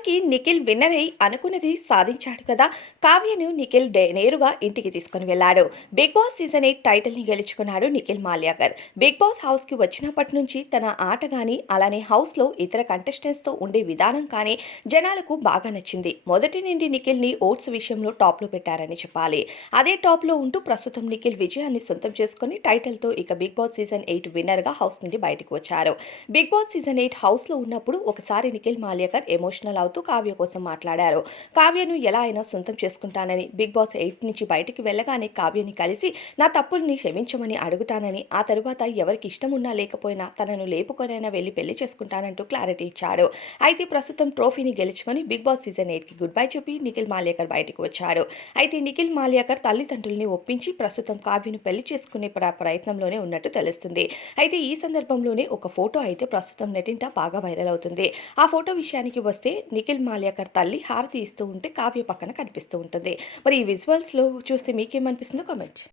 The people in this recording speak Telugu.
మొత్తానికి నిఖిల్ విన్నర్ అయి అనుకున్నది సాధించాడు కదా. కావ్యను నిఖిల్ డే- నేరుగా ఇంటికి తీసుకుని వెళ్ళాడు. బిగ్ బాస్ సీజన్ ఎయిట్ టైటిల్ని గెలుచుకున్నాడు నిఖిల్ మాల్యాకర్. బిగ్ బాస్ హౌస్కి వచ్చినప్పటి నుంచి తన ఆట గాని అలానే హౌస్లో ఇతర కంటెస్టెంట్స్తో ఉండే విధానం కానీ జనాలకు బాగా నచ్చింది. మొదటి నుండి నిఖిల్ని ఓట్స్ విషయంలో టాప్లో పెట్టారని చెప్పాలి. అదే టాప్లో ఉంటూ ప్రస్తుతం నిఖిల్ విజయాన్ని సొంతం చేసుకుని టైటిల్తో ఇక బిగ్ బాస్ సీజన్ ఎయిట్ విన్నర్గా హౌస్ నుండి బయటకు వచ్చారు. బిగ్ బాస్ సీజన్ ఎయిట్ హౌస్లో ఉన్నప్పుడు ఒకసారి నిఖిల్ మాల్యాకర్ ఎమోషనల్ అవుతూ కావ్య కోసం మాట్లాడారు. కావ్యను ఎలా అయినా సొంతం చేసుకుంటానని బిగ్ బాస్ ఎయిట్ నుంచి బయటికి వెళ్ళగానే కావ్యని కలిసి నా తప్పుల్ని క్షమించమని అడుగుతానని ఆ తరువాత ఎవరికి ఇష్టం ఉన్నా లేకపోయినా తనను లేపుకొనైనా వెళ్ళి పెళ్ళి చేసుకుంటానంటూ క్లారిటీ ఇచ్చాడు. అయితే ప్రస్తుతం ట్రోఫీని గెలుచుకొని బిగ్ బాస్ సీజన్ ఎయిట్కి గుడ్ బై చెప్పి నిఖిల్ మాల్యాకర్ బయటకు వచ్చాడు. అయితే నిఖిల్ మాల్యాకర్ తల్లిదండ్రుల్ని ఒప్పించి ప్రస్తుతం కావ్యను పెళ్ళి చేసుకునే ప్ర- ప్రయత్నంలోనే ఉన్నట్టు తెలుస్తుంది. అయితే ఈ సందర్భంలోనే ఒక ఫోటో అయితే ప్రస్తుతం నెటింట బాగా వైరల్ అవుతుంది. ఆ ఫోటో విషయానికి వస్తే నిఖిల్ మాల్యాకర్ తల్లి హారతి ఇస్తూ ఉంటే కావ్య పక్కన కనిపిస్తూ ఉంటుంది. మరి ఈ విజువల్స్లో చూస్తే మీకేమనిపిస్తుందో కామెంట్